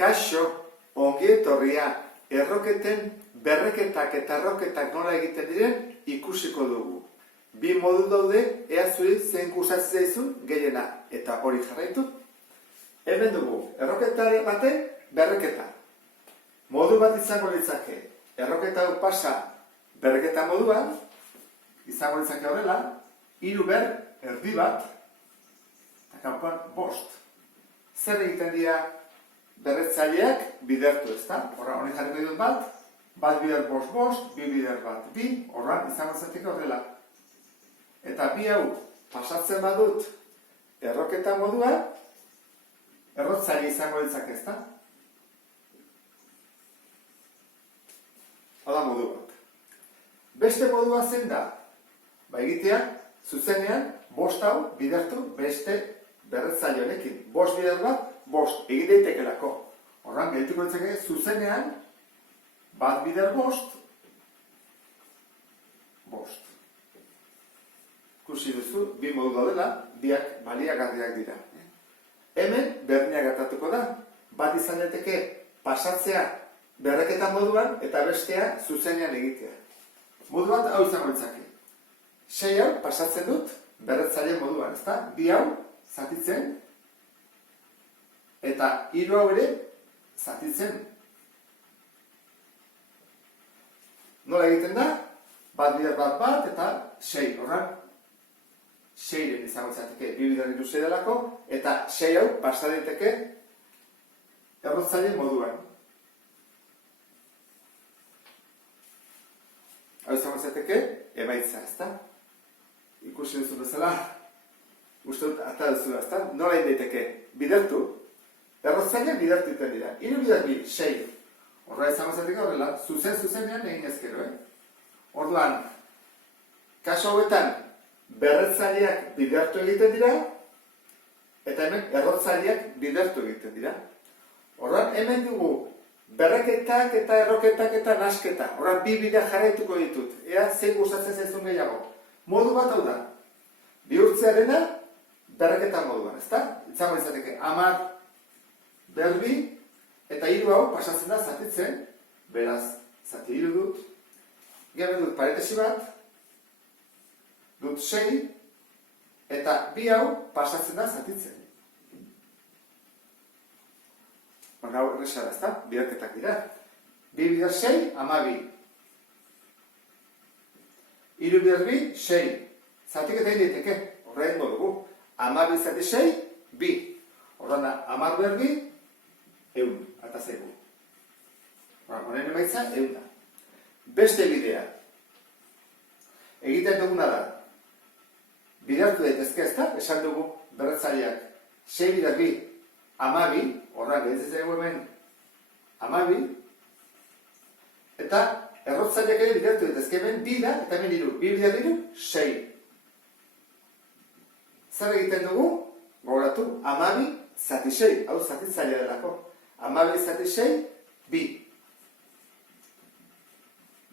Kaixo, ongi etorria, erroketen berreketak eta erroketak nola egiten diren ikusiko dugu. Bi modu daude, ea zuri zein gustatzen zaizun gehiena, eta hori jarraitu. Hemen dugu, erroketare baten berreketa. Modu bat izango litzake, erroketa hau pasa berreketa moduan, izango litzake horrela, 3 ber erdi bat, eta kanpoan 5. Zer egiten dira berretzaileak bidertu, ezta? Horra, honen jarriko ditut bat bider 5, 2 bider bat 2, horra, izango zateko horrela. Eta bi hau pasatzen badut erroketa modua, errotzaile izango litzake, ezta? Hala modu bat. Beste modua zen da, egitea, zuzenean, 5 hau bidertu beste berretzaile honekin. 5 bider bat, 5 egin daitekelako. Horran, gehituko litzake zuzenean, bat bider 5, 5. Ikusi duzu, bi modu daudela, biak baliagarriak dira. Hemen, berdina gertatuko da, bat izan daiteke pasatzea berreketa moduan eta bestea zuzenean egitea. Modu bat hau izango litzake. 6 hau pasatzen dut berretzaile moduan, ezta? 2 hau zatitzen eta 3 hau ere zatitzen. Nola egiten da? Bat bider bat eta 6, horran 6-ren izango izateke 2 bider ditu 6 delako, eta 6 hau pasa daiteke errotzaile moduan. Hau izango izateke emaitza, ezta? Ikusi duzu bezala, uste dut ata duzu, ezta? Nola egin daiteke bidertu, errotzaile bidertu iten dira. 3 bider 2, 6. Horra izango izateke horrela, zuzenean egin ezkero, Orduan, kaso hauetan, berretzaileak bidertu egiten dira, eta hemen errotzaileak bidertu egiten dira. Horran, hemen dugu berreketak eta erroketak eta nasketa. Horran, bi bidea jarraituko ditut. Ea, zein gustatzen zaizun gehiago. Modu bat hau da. Bihurtzearena, berreketa moduan, ezta? Itzango izateke, 10 berbi, eta 3 hau pasatzen da zatitzen, beraz, zati 3 dut, gero dut paretesi bat, dut 6, eta 2 hau pasatzen da zatitzen. Hau erresa da, ezta? Biderketak dira. 2 bider 6, 12. 3 bider 2, 6. Zatiketa egin daiteke, horra egingo dugu. 12 zati 6, 2. Horran da, 10 bider 2, 100, eta zaigu. Honen emaitza, 100 da. Beste bidea. Egiten duguna da, bidertu daitezke, ezta? Esan dugu berretzaileak 6 bider 2, 12, horra gehitzen zaigu hemen 12, eta errotzaileak ere bidertu daitezke hemen 2 da, eta hemen 3. 2 bider 3, 6. Zer egiten dugu? Gogoratu, 12 zati 6, hau zatitzailea delako. 12 zati 6, 2.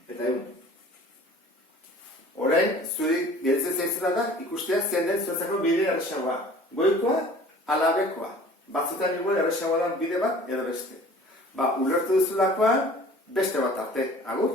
Eta 1. Orain, zuri gehitzen zaizuna da, ikustea zen den zuretzako bide erresagoa. Goikoa, ala bekoa. Batzutan igual erresagoa da bide bat edo beste. Ulertu duzulakoan, beste bat arte. Agur?